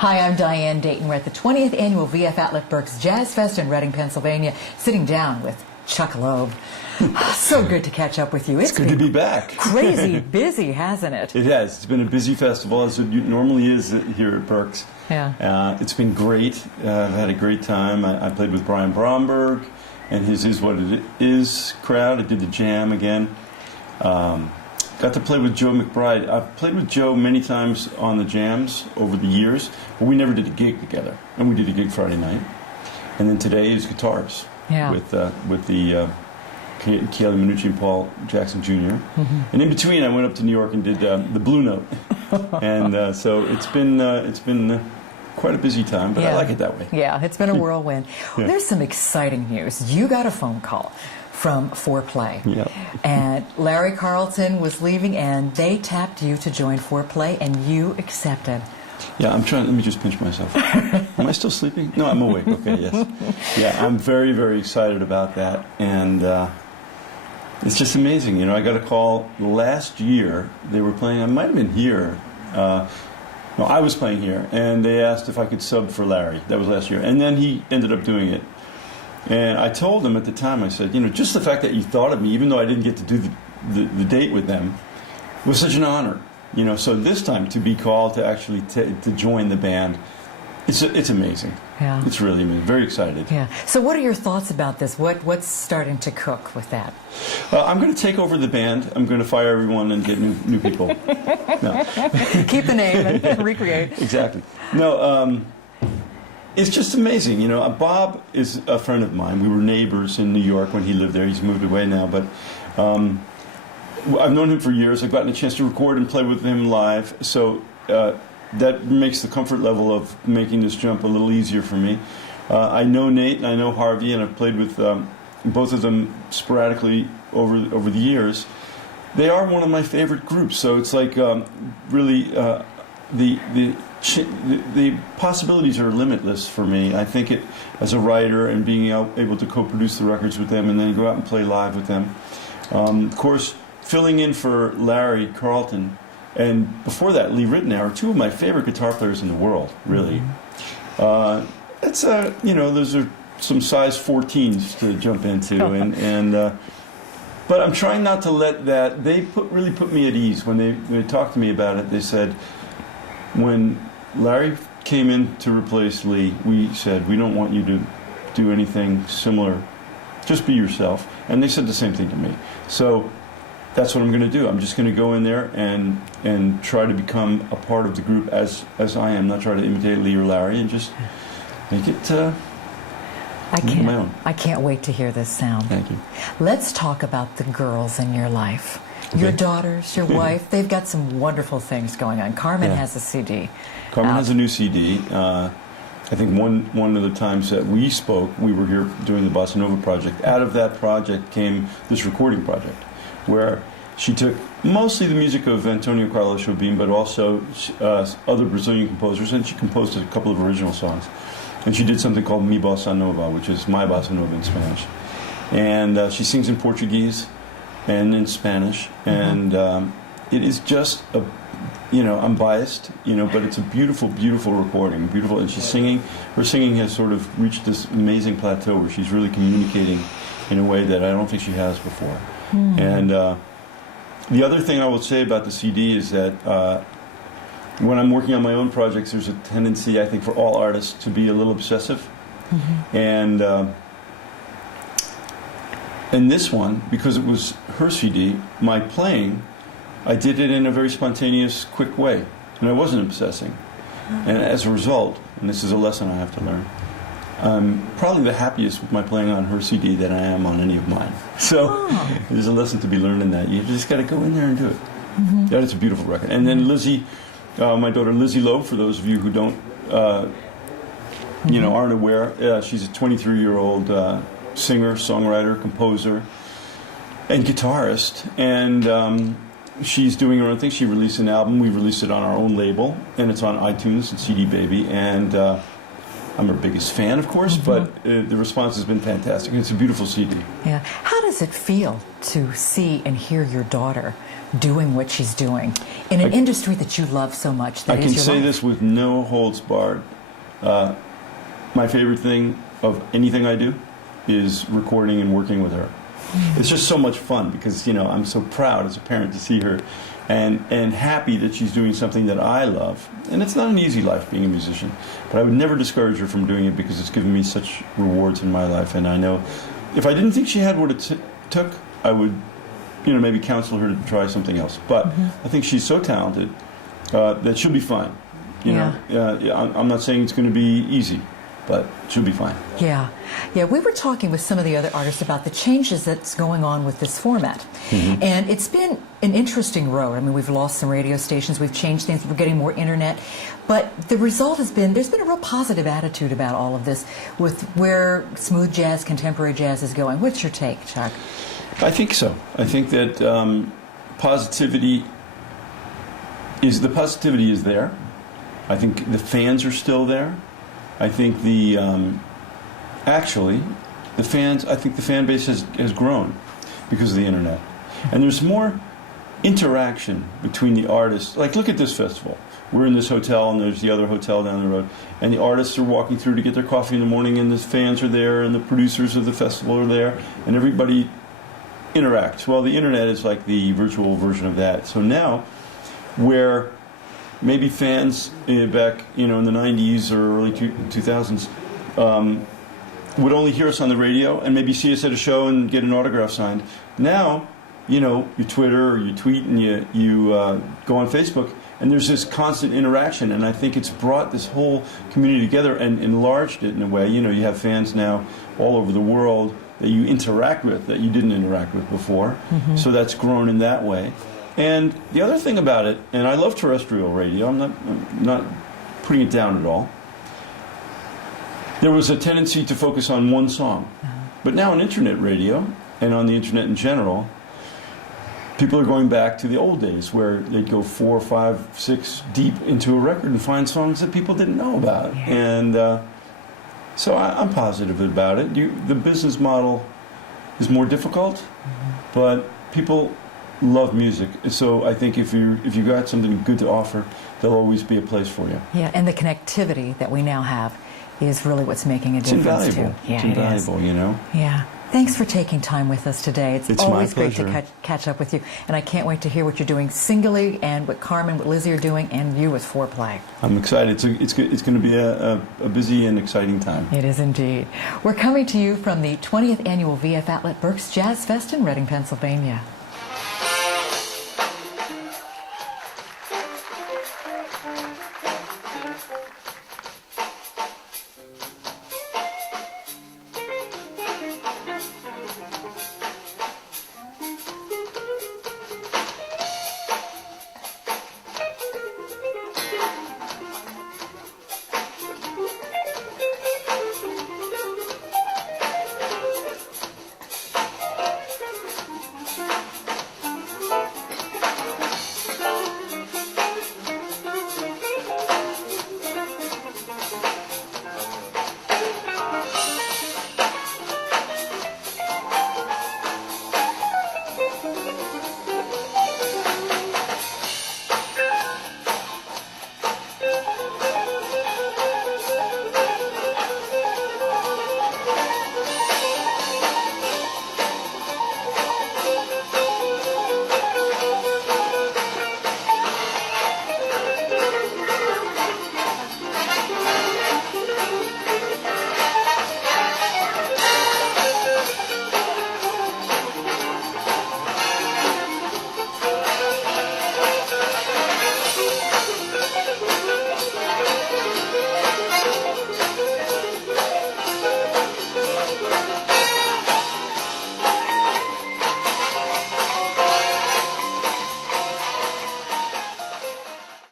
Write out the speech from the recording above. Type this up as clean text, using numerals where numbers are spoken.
Hi, I'm Diane Dayton. We're at the 20th Annual VF Outlet Berks Jazz Fest in Reading, Pennsylvania, sitting down with Chuck Loeb. So good to catch up with you. It's good to be back. Crazy busy, hasn't it? It has. It's been a busy festival, as it normally is here at Berks. Yeah. It's been great. I've had a great time. I played with Brian Bromberg and his Is What It Is crowd. I did the jam again. Got to play with Joe McBride. I've played with Joe many times on the jams over the years, but we never did a gig together. And we did a gig Friday night. And then today is guitars with the Kaylee Minucci and Paul Jackson Jr. Mm-hmm. And in between, I went up to New York and did the Blue Note. And so it's been quite a busy time, but I like it that way. Yeah, it's been a whirlwind. Yeah. There's some exciting news. You got a phone call from Fourplay. Yep. And Larry Carlton was leaving, and they tapped you to join Fourplay, and you accepted. Yeah, I'm trying. Let me just pinch myself. Am I still sleeping? No, I'm awake. Okay, yes. Yeah, I'm very, very excited about that, and it's just amazing. You know, I got a call last year. They were playing. I might have been here. No, I was playing here, and they asked if I could sub for Larry. That was last year, and then he ended up doing it. And I told them at the time, I said, you know, just the fact that you thought of me, even though I didn't get to do the date with them, was such an honor. You know, so this time to be called to actually to join the band, it's amazing. Yeah. It's really amazing. Very excited. Yeah. So what are your thoughts about this? What's starting to cook with that? I'm going to take over the band. I'm going to fire everyone and get new people. No. Keep the name and recreate. Exactly. No, it's just amazing. You know, Bob is a friend of mine. We were neighbors in New York when he lived there. He's moved away now, but I've known him for years. I've gotten a chance to record and play with him live, so that makes the comfort level of making this jump a little easier for me. I know Nate and I know Harvey, and I've played with both of them sporadically over the years. They are one of my favorite groups, so it's like really the possibilities are limitless for me. I think it as a writer and being able to co-produce the records with them and then go out and play live with them. Of course, filling in for Larry Carlton and before that Lee Ritenour are two of my favorite guitar players in the world, really. It's you know, those are some size 14s to jump into, and but I'm trying not to let that. They really put me at ease when they talked to me about it. They said when Larry came in to replace Lee, we said we don't want you to do anything similar. Just be yourself. And they said the same thing to me. So that's what I'm going to do. I'm just going to go in there and try to become a part of the group as I am, not try to imitate Lee or Larry, and just make it my own. I can't wait to hear this sound. Thank you. Let's talk about the girls in your life. Okay. Your daughters, your wife, they've got some wonderful things going on. Carmen has a CD. Carmen has a new CD. I think one of the times that we spoke, we were here doing the Bossa Nova project. Out of that project came this recording project, where she took mostly the music of Antonio Carlos Jobim, but also other Brazilian composers, and she composed a couple of original songs. And she did something called Mi Bossa Nova, which is My Bossa Nova in Spanish. And she sings in Portuguese and in Spanish, and it is just a, you know, I'm biased, you know, but it's a beautiful, beautiful recording, beautiful, and she's singing, her singing has sort of reached this amazing plateau where she's really communicating in a way that I don't think she has before. And the other thing I will say about the CD is that when I'm working on my own projects, there's a tendency, I think, for all artists to be a little obsessive. And this one, because it was her CD, my playing, I did it in a very spontaneous, quick way. And I wasn't obsessing. And as a result, and this is a lesson I have to learn, I'm probably the happiest with my playing on her CD than I am on any of mine. So there's a lesson to be learned in that. You just got to go in there and do it. That is a beautiful record. And then Lizzy, my daughter Lizzy Loeb, for those of you who don't, you know, aren't aware, she's a 23-year-old singer, songwriter, composer, and guitarist, and she's doing her own thing. She released an album. We released it on our own label, and it's on iTunes and CD Baby, and I'm her biggest fan, of course, but the response has been fantastic. It's a beautiful CD. Yeah. How does it feel to see and hear your daughter doing what she's doing in an industry that you love so much? That I can say this with no holds barred. My favorite thing of anything I do is recording and working with her. It's just so much fun because, you know, I'm so proud as a parent to see her and happy that she's doing something that I love. And it's not an easy life being a musician, but I would never discourage her from doing it because it's given me such rewards in my life. And I know if I didn't think she had what it took, I would, you know, maybe counsel her to try something else. But I think she's so talented that she'll be fine. You know, I'm not saying it's going to be easy, but she'll be fine. Yeah. We were talking with some of the other artists about the changes that's going on with this format. And it's been an interesting road. I mean, we've lost some radio stations, we've changed things, we're getting more internet. But the result has been, there's been a real positive attitude about all of this with where smooth jazz, contemporary jazz is going. What's your take, Chuck? I think so. I think that positivity is there. I think the fans are still there. I think actually, the fan base has grown because of the internet. And there's more interaction between the artists. Like, look at this festival. We're in this hotel, and there's the other hotel down the road. And the artists are walking through to get their coffee in the morning, and the fans are there, and the producers of the festival are there, and everybody interacts. Well, the internet is like the virtual version of that. So now, where maybe fans back, you know, in the 90s or early 2000s would only hear us on the radio and maybe see us at a show and get an autograph signed. Now, you know, you Twitter or you tweet and you go on Facebook, and there's this constant interaction, and I think it's brought this whole community together and enlarged it in a way. You know, you have fans now all over the world that you interact with that you didn't interact with before. So that's grown in that way. And the other thing about it, and I love terrestrial radio, I'm not putting it down at all. There was a tendency to focus on one song. But now on internet radio, and on the internet in general, people are going back to the old days where they'd go 4, 5, 6 deep into a record and find songs that people didn't know about. And so I'm positive about it. The business model is more difficult, but people love music. So I think if you got something good to offer, there'll always be a place for you. Yeah, and the connectivity that we now have is really what's making a difference. It's invaluable. Too. Yeah, it's invaluable, you know. Yeah. Thanks for taking time with us today. It's always great to catch up with you. And I can't wait to hear what you're doing singly and what Carmen, what Lizzy are doing, and you with Fourplay. I'm excited. It's going to be a busy and exciting time. It is indeed. We're coming to you from the 20th Annual VF Outlet Berks Jazz Fest in Reading, Pennsylvania.